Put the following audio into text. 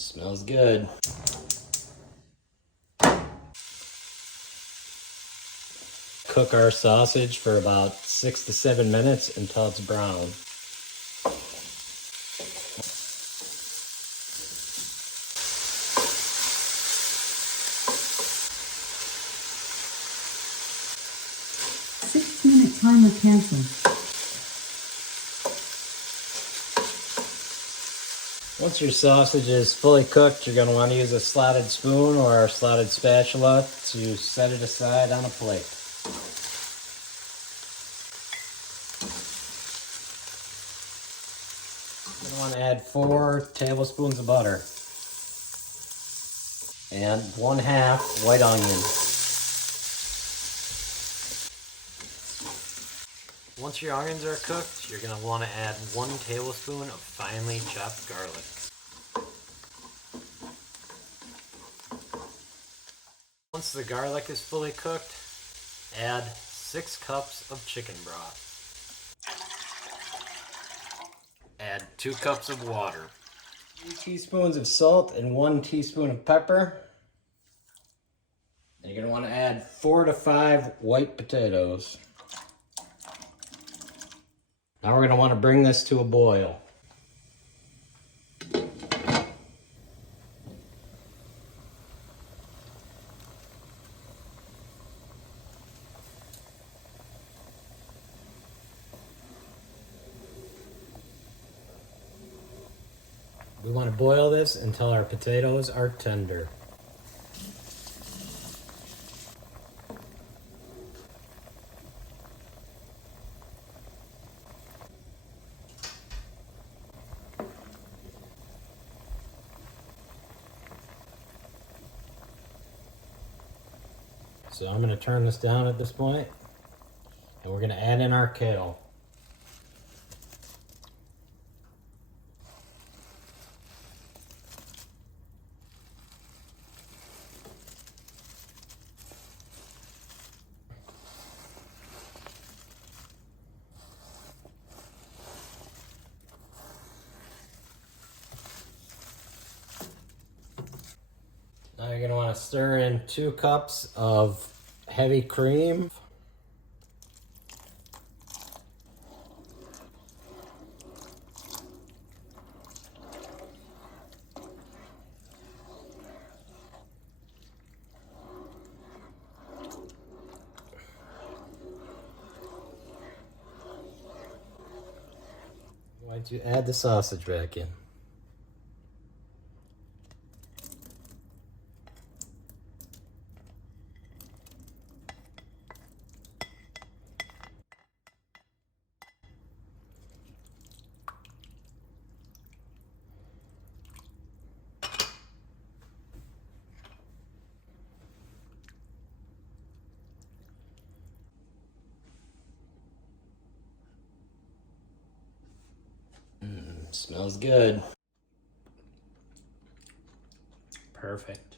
Smells good. Cook our sausage for about 6 to 7 minutes until it's brown. Timer canceled. Once your sausage is fully cooked, you're going to want to use a slotted spoon or a slotted spatula to set it aside on a plate. You're going to want to add 4 tablespoons of butter and 1/2 white onion. Once your onions are cooked, you're going to want to add 1 tablespoon of finely chopped garlic. Once the garlic is fully cooked, add 6 cups of chicken broth. Add 2 cups of water. 3 teaspoons of salt and 1 teaspoon of pepper. And you're going to want to add 4 to 5 white potatoes. Now we're going to want to bring this to a boil. We want to boil this until our potatoes are tender. So I'm going to turn this down at this point, and we're going to add in our kale. Now you're going to want to stir in 2 cups of heavy cream. Why don't you add the sausage back in? Smells good. Perfect.